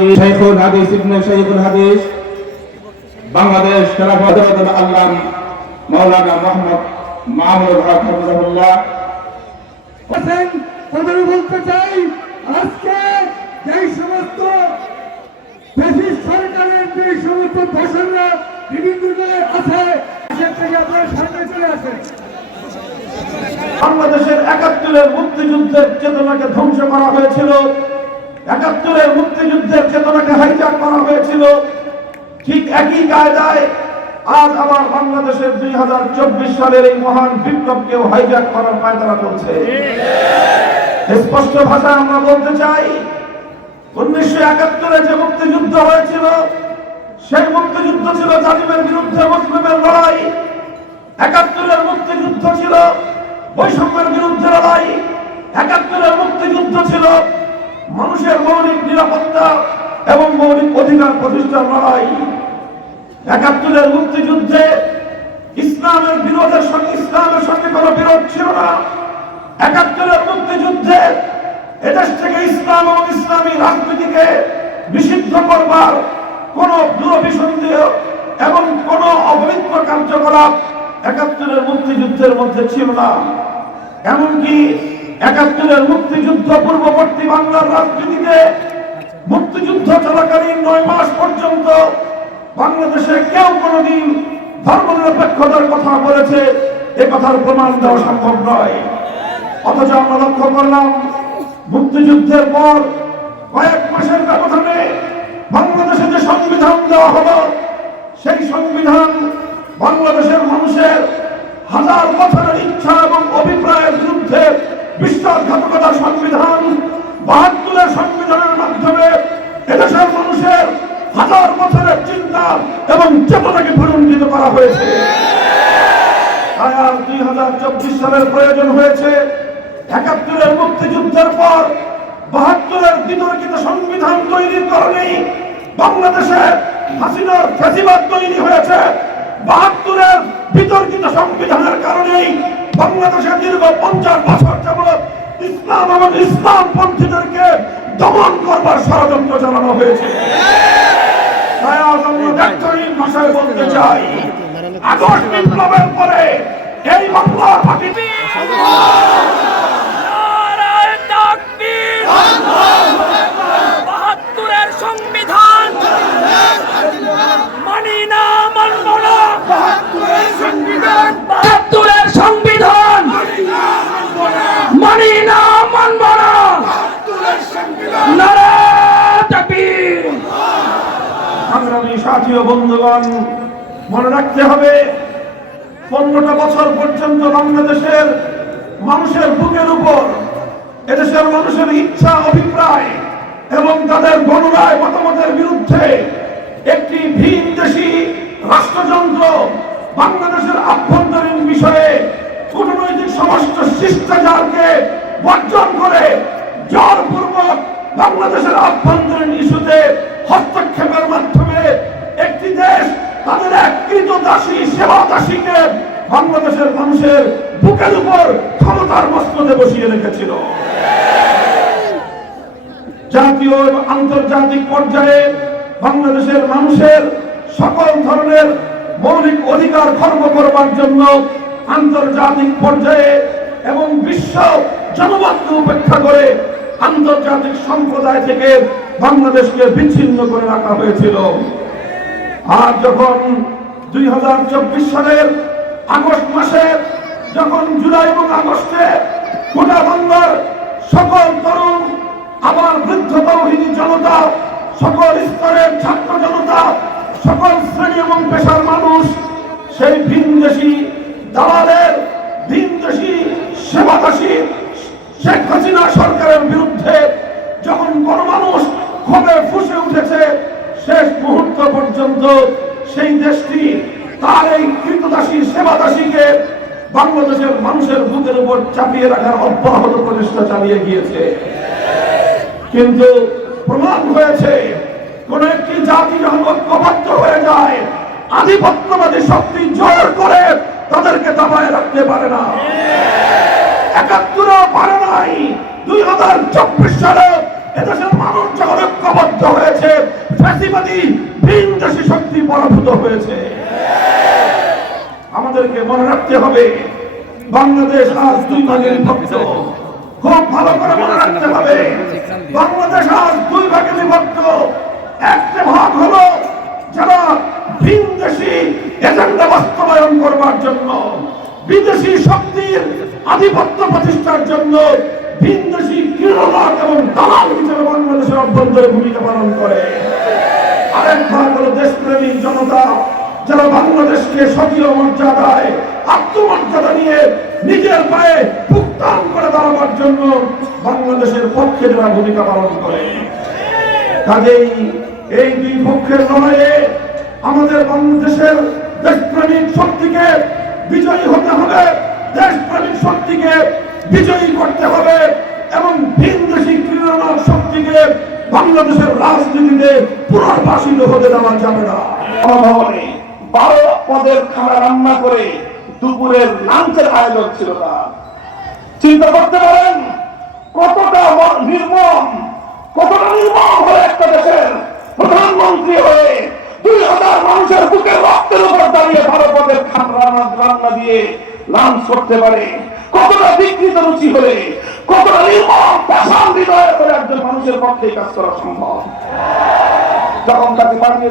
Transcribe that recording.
হাদিস শাইখুল হাদিস ইবনে শাইখুল হাদিস বাংলাদেশ খেলাফত আল্লাহ মাওলানা মুহাম্মদ মামুনুল হক হাফিজাহুল্লাহ হোসেন তাদের বলতে চাই আজকে যেই সমস্ত ফ্যাসিস্ট সরকারের যে সমস্ত দোসররা বিভিন্ন জায়গায় আছে সেখান থেকে আপনারা সামনে চলে আসেন। বাংলাদেশের ৭১-এর মুক্তিযুদ্ধের চেতনাকে ধ্বংস করা হয়েছিল, ৭১-এর মুক্তিযুদ্ধের চেতনাকে হাইজ্যাক করা হয়েছিল। ঠিক একই কায়দায় আজ আবার বাংলাদেশের ২০২৪ সালের এই মহান বিপ্লবকেও হাইজ্যাক করার পায়তারা চলছে। স্পষ্ট ভাষায় আমরা বলতে চাই, ১৯৭১-এ যে মুক্তিযুদ্ধ হয়েছিল সেই মুক্তিযুদ্ধ ছিল জালিমের বিরুদ্ধে মুসলিমের লড়াই। ৭১-এর মুক্তিযুদ্ধ ছিল বৈষম্যের বিরুদ্ধে লড়াই। ৭১-এর মুক্তিযুদ্ধ ছিল মানুষের মৌলিক নিরাপত্তা এবং মৌলিক অধিকার প্রতিষ্ঠার লড়াই। ৭১-এর মুক্তিযুদ্ধে ইসলামের সঙ্গে কোনো বিরোধ ছিল না। ৭১-এর মুক্তিযুদ্ধে এদেশ থেকে ইসলাম এবং ইসলামী রাজনীতিকে নিষিদ্ধ করবার কোন দুরভিসন্ধি এবং কোন অপবিত্র কার্যকলাপ ৭১-এর মুক্তিযুদ্ধের মধ্যে ছিল না। এমনকি ৭১-এর মুক্তিযুদ্ধ পূর্ববর্তী বাংলার রাজনীতিতে মুক্তিযুদ্ধ চলাকালীন ৯ মাস পর্যন্ত বাংলাদেশে কেউ কোনোদিন ধর্মনিরপেক্ষতার কথা বলেছে এ কথার প্রমাণ দেওয়া সম্ভব নয়। অথচ আমরা লক্ষ্য করলাম মুক্তিযুদ্ধের পর কয়েক মাসের ব্যবধানে বাংলাদেশে যে সংবিধান দেওয়া হলো সেই সংবিধান বাংলাদেশের মানুষের হাজার বছরের ইচ্ছা এবং অভিপ্রায়ের বিরুদ্ধে বিশ্বাসঘাতকতার সংবিধান। ৭২-এর সংবিধানের মাধ্যমে এদেশের মানুষের হাজার বছরের চিন্তা এবং চেতনাকে ভুলুণ্ঠিত করা হয়েছে। তাই আজ ২০২৪ সালের প্রয়োজন হয়েছে ৭১-এর মুক্তিযুদ্ধের পর ৭২-এর বিতর্কিত সংবিধান তৈরির কারণেই বাংলাদেশে হাসিনার ফ্যাসিবাদ তৈরি হয়েছে। ৭২-এর বিতর্কিত সংবিধানের কারণেই বাংলাদেশে দীর্ঘ ৫০ বছর যাবৎ ইসলাম এবং ইসলামপন্থীদেরকে দমন করবার ষড়যন্ত্র চালানো হয়েছে। তাই আজ আমরা ব্যক্তিগত ভাষায় বলতে চাই, আগস্ট বিপ্লবের পরে এই বাংলার মাটিতে সাথী ও বন্ধুগণ, মনে রাখতে হবে ১৫টা বছর পর্যন্ত বাংলাদেশের মানুষের বুকের উপর এদেশের মানুষের ইচ্ছা অভিপ্রায় এবং তাদের গণরায় মতামতের বিরুদ্ধে একটি ভিনদেশী রাষ্ট্রযন্ত্র বাংলাদেশের আভ্যন্তরীণ বিষয়ে কূটনৈতিক সমস্ত শিষ্টাচারকে বর্জন করে জোরপূর্বক বাংলাদেশের আভ্যন্তরীণ ইস্যুতে হস্তক্ষেপের মাধ্যমে একটি দেশ তাদের এক কৃতদাসী সেবা দাসীকে বাংলাদেশের মানুষের বুকের উপর ক্ষমতার মস্তকে বসিয়ে রেখেছিল। জাতীয় এবং আন্তর্জাতিক পর্যায়ে বাংলাদেশের মানুষের সকল ধরনের মৌলিক অধিকার খর্ব করবার জন্য আন্তর্জাতিক পর্যায়ে এবং বিশ্ব জনমতকে উপেক্ষা করে আন্তর্জাতিক সম্প্রদায় থেকে বাংলাদেশকে বিচ্ছিন্ন করে রাখা হয়েছিল। আর যখন ২০২৪ সালের আগস্ট মাসে যখন জুলাই এবং আগস্টে গোটা বাংলার সকল তরুণ আবার বৃদ্ধ তৌহিদি জনতা, সকল স্তরের ছাত্র জনতা, সকল শ্রেণী এবং পেশার মানুষ সেই ভিনদেশী দালালের, ভিনদেশী সেবাদাসী শেখ হাসিনা সরকারের বিরুদ্ধে যখন গণমানুষ ক্ষোভে ফুঁসে উঠেছে, শেষ মুহূর্ত পর্যন্ত সেই দেশটি তার এই কৃতদাসী সেবাদাসীকে বাংলাদেশের মানুষের বুকের উপর চাপিয়ে রাখার অব্যাহত প্রচেষ্টা চালিয়ে গিয়েছে। কিন্তু প্রমাণ হয়েছে কোন একটি জাতি যখন ঐক্যবদ্ধ হয়ে যায়, আধিপত্যবাদী শক্তি জোর করে তাদেরকে দাবায় রাখতে পারে না। ৭১-ও পারে নাই। ২০২৪ সালে এদেশের মানুষ যখন ঐক্যবদ্ধ ঐক্যবদ্ধ হয়েছে, ফ্যাসিবাদী ভিনদেশী শক্তি পরাভূত হয়েছে। আমাদেরকে মনে রাখতে হবে বাংলাদেশ আজ দুই ভাগে বিভক্ত। খুব ভালো করে মনে রাখতে হবে বাংলাদেশ আজ দুই ভাগে বিভক্ত। একটা ভাগ হলো যারা ভিনদেশী এজেন্ডা বাস্তবায়ন করবার জন্য, বিদেশি শক্তির আধিপত্য প্রতিষ্ঠার জন্য ভিনদেশী ক্রীড়াবাদ এবং দালাল হিসেবে বাংলাদেশের অভ্যন্তরে ভূমিকা পালন করে। আরেক ভাগ হলো দেশপ্রেমিক জনতা যারা বাংলাদেশকে স্বকীয় মর্যাদায় আত্মমর্যাদা নিয়ে নিজের পায়ে ভুগতান করে দাঁড়াবার জন্য বাংলাদেশের পক্ষে যারা ভূমিকা পালন করে। কাজেই এই দুই পক্ষের লড়াইয়ে আমাদের বাংলাদেশের দেশপ্রেমিক শক্তিকে বিজয়ী হতে হবে, দেশপ্রেমিক শক্তিকে বিজয়ী করতে হবে এবং ভিনদেশী ক্রীড়াবাদ শক্তিকে বাংলাদেশের রাজনীতিতে পুনর্বাসিত হতে দেওয়া যাবে না। ভবনে 12 পদের খানা রান্না করে দুপুরের লাঞ্চের আয়োজন ছিল না। চিন্তা করতে পারেন কতটা নির্মম হয়ে একটা দেশের প্রধানমন্ত্রী হয়ে 2000 মানুষের বুকের রক্তের উপর দাঁড়িয়ে 12 পদের খানা রান্না দিয়ে লাঞ্চ করতে পারে। কতটা বিকৃত রুচি হলে, কতটা নির্মম পেশান হৃদয় করে একজন মানুষের পক্ষে কাজ করা সম্ভব। যখন তাকে পাঠিয়ে